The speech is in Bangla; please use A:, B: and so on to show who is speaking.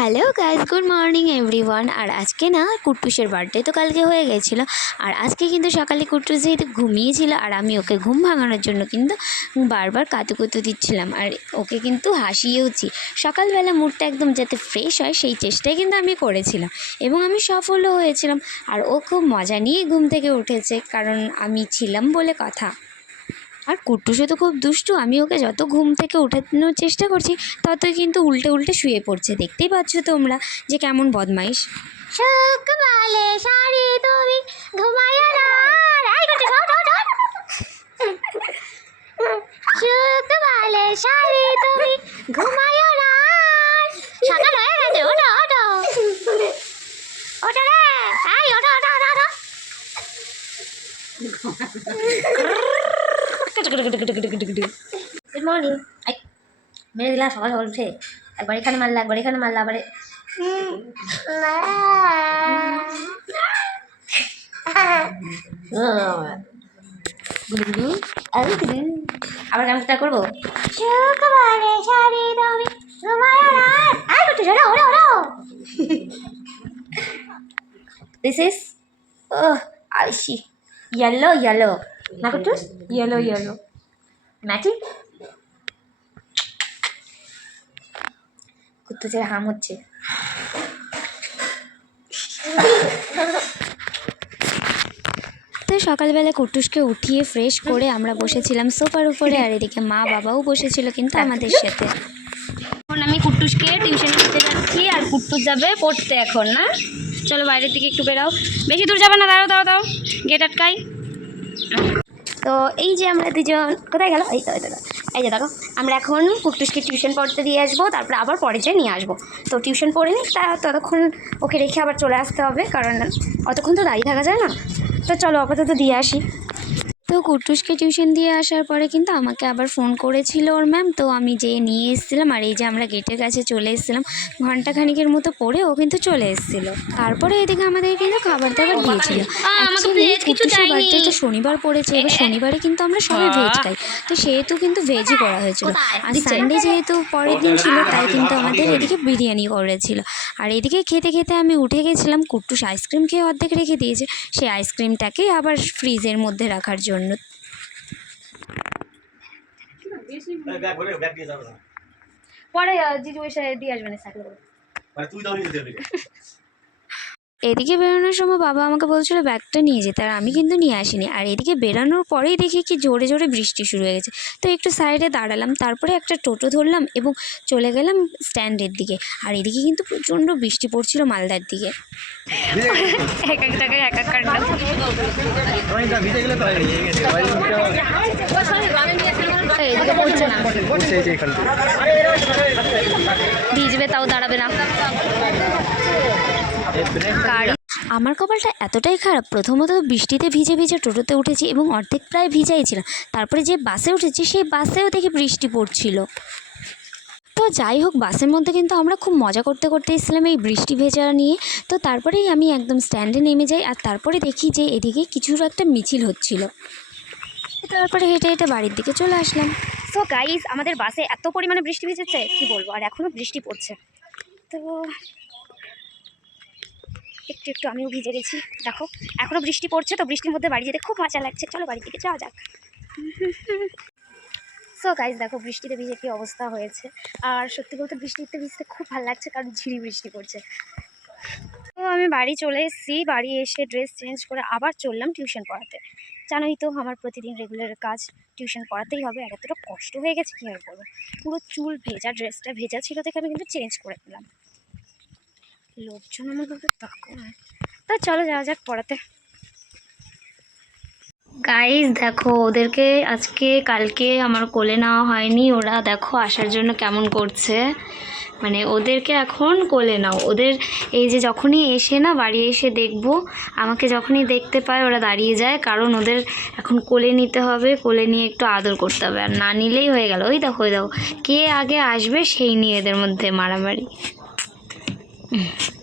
A: Hello guys good morning everyone আর আজকে না কুট্টুসের বার্থডে তো কালকে হয়ে গেছিল। আর আজকে কিন্তু সকালে কুট্টুস যেহেতু ঘুমিয়েছিল, আর আমি ওকে ঘুম ভাঙানোর জন্য কিন্তু বারবার কাতুকুতু দিচ্ছিলাম। আর ওকে কিন্তু হাসিয়েওছি। সকালবেলা মুডটা একদম যাতে ফ্রেশ হয়, সেই চেষ্টাই কিন্তু আমি করেছিলাম। এবং আমি সফলও হয়েছিলাম। আর ও খুব মজা নিয়ে ঘুম থেকে উঠেছে, কারণ আমি ছিলাম বলে কথা। আর কুট্টু সে তো খুব দুষ্টু, আমি ওকে যত ঘুম থেকে উঠানোর চেষ্টা করছি ততই কিন্তু উল্টে উল্টে শুয়ে পড়ছে। দেখতেই পাচ্ছ তোমরা যে কেমন বদমাইশ।
B: সকালে শাড়ি তুমি ঘুমায় না এই করতে সব সকালে শাড়ি তুমি ঘুমায় না সকাল হয়ে গেছে ওঠো ওঠো ওঠো রে এই ওঠো ওঠো ওঠো ওঠো
C: গুড মর্নিং মেরে দিলাম সকাল সকাল উঠে একবার এখানে মারলা একবার এখানে মারলা আবার আবার গানটা করব
B: সকালে শাড়ি তুমি
C: দিস ইজ ও আইসি ইয়েলো ইয়েলো কুটুস ইয়েলো ইয়েলো ম্যাটি কুত্তুসের হাম হচ্ছে।
A: তো সকালবেলা কুট্টুসকে উঠিয়ে ফ্রেশ করে আমরা বসেছিলাম সোফার উপরে আর এদিকে মা বাবাও বসেছিল কিন্তু আমাদের সাথে।
C: এখন আমি কুট্টুসকে টিউশনে দিতে যাচ্ছি আর কুট্টুস যাবে পড়তে এখন না? চলো বাইরের দিকে একটু বেরাও। বেশি দূর যাবে না দাঁড়াও দাঁড়াও দাও গেট আটকাই তো এই যে আমরা দুজন, কোথায় গেল? এই তো, এই এই যে দেখো, আমরা এখন কুকটুসকে টিউশন পড়তে দিয়ে আসব, তারপরে আবার পরে যেয়ে নিয়ে আসব। তো টিউশন পড়ে নিই তা ততক্ষণ ওকে রেখে আবার চলে আসতে হবে, কারণ অতক্ষণ তো দাঁড়িয়ে থাকা যায় না। তো চলো আপাতত দিয়ে আসি।
A: তো কুট্টুসকে টিউশন দিয়ে আসার পরে কিন্তু আমাকে আবার ফোন করেছিল ওর ম্যাম তো আমি যেয়ে নিয়ে এসেছিলাম আর এই যে আমরা গেটের কাছে চলে এসেছিলাম ঘণ্টা খানিকের মতো পরে ও কিন্তু চলে এসেছিল। তারপরে এদিকে আমাদের কিন্তু খাবার দাবার দিয়েছিল। শনিবার পড়েছে এবার শনিবারে কিন্তু আমরা সবাই ভেজ খাই। তো সেহেতু কিন্তু ভেজই করা হয়েছিল। আর? সানডে যেহেতু পরের দিন ছিল তাই কিন্তু আমাদের এদিকে বিরিয়ানি করেছিল। আর এদিকে খেতে খেতে আমি উঠে গেছিলাম কুট্টুস আইসক্রিম খেয়ে অর্ধেক রেখে দিয়েছে। সেই আইসক্রিমটাকে আবার ফ্রিজের মধ্যে রাখার জন্য।
D: যাবে
C: পরে জিজু এসে দিয়ে আসবেন সাইকেল করে।
D: মানে তুই দাও নিতে দেবে
A: এদিকে বেরোনোর সময় বাবা আমাকে বলছিল ব্যাগটা নিয়ে যেতে। আর আমি কিন্তু নিয়ে আসিনি। আর এদিকে বেরোনোর পরেই দেখি কি জোরে জোরে বৃষ্টি শুরু হয়ে গেছে। তো একটু সাইডে দাঁড়ালাম তারপরে একটা টোটো ধরলাম এবং চলে গেলাম স্ট্যান্ডের দিকে। আর এদিকে কিন্তু প্রচণ্ড বৃষ্টি পড়ছিল মালদার দিকে।
C: এক এদিকে পড়ছে না। ভিজবে তাও দাঁড়াবে না। গাড়ি
A: আমার কপালটা এতটাই খারাপ, প্রথমত বৃষ্টিতে ভিজে ভিজে টোটোতে উঠেছি এবং অর্ধেক প্রায় ভিজাই ছিলাম। তারপরে যে বাসে উঠেছি, সেই বাসেও দেখি বৃষ্টি পড়ছিল। তো যাই হোক, বাসের মধ্যে কিন্তু আমরা খুব মজা করতে করতে এসেছিলাম এই বৃষ্টি ভেজা নিয়ে। তো তারপরেই আমি একদম স্ট্যান্ডে নেমে যাই আর তারপরে দেখি যে এদিকে কিছুর একটা মিছিল হচ্ছিল। তারপরে হেঁটে হেঁটে বাড়ির দিকে চলে আসলাম।
C: সো গাইজ আমাদের বাসে এত পরিমাণে বৃষ্টি ভিজেছে, কি বলব? আর এখনও বৃষ্টি পড়ছে। তো একটু একটু আমিও ভিজে গেছি। দেখো, এখনও বৃষ্টি পড়ছে তো বৃষ্টির মধ্যে বাড়ি যেতে খুব মজা লাগছে। চলো বাড়ির দিকে যাওয়া যাক। সো গাইস দেখো, বৃষ্টিতে ভিজে কি অবস্থা হয়েছে। আর সত্যি বলতে বৃষ্টিতে ভিজতে খুব ভালো লাগছে, কারণ ঝিরি বৃষ্টি পড়ছে। তো আমি বাড়ি চলে এসেছি। বাড়ি এসে ড্রেস চেঞ্জ করে আবার চললাম টিউশন পড়াতে। জানোই তো, আমার প্রতিদিন রেগুলার কাজ টিউশন পড়াতেই হবে। আর এতটা কষ্ট হয়ে গেছে, কী আর বলব? পুরো চুল ভেজা ড্রেসটা ভেজা ছিল দেখে আমি কিন্তু চেঞ্জ করে দিলাম লোকজন আমার কিন্তু তাকো না। তো চলো যাওয়া যাক পড়াতে। গাইজ দেখো, ওদেরকে আজকে, কালকে আমার কোলে নেওয়া হয়নি। ওরা দেখো, আসার জন্য কেমন করছে। মানে ওদেরকে এখন কোলে নাও। ওদের এই যে যখনই এসে না, বাড়ি এসে দেখব, আমাকে যখনই দেখতে পায়, ওরা দাঁড়িয়ে যায়। কারণ ওদের এখন কোলে নিতে হবে, কোলে নিয়ে একটু আদর করতে হবে। আর না নিলেই হয়ে গেল। ওই দেখো ওই দেখো, কে আগে আসবে, সেই নিয়ে এদের মধ্যে মারামারি। 嗯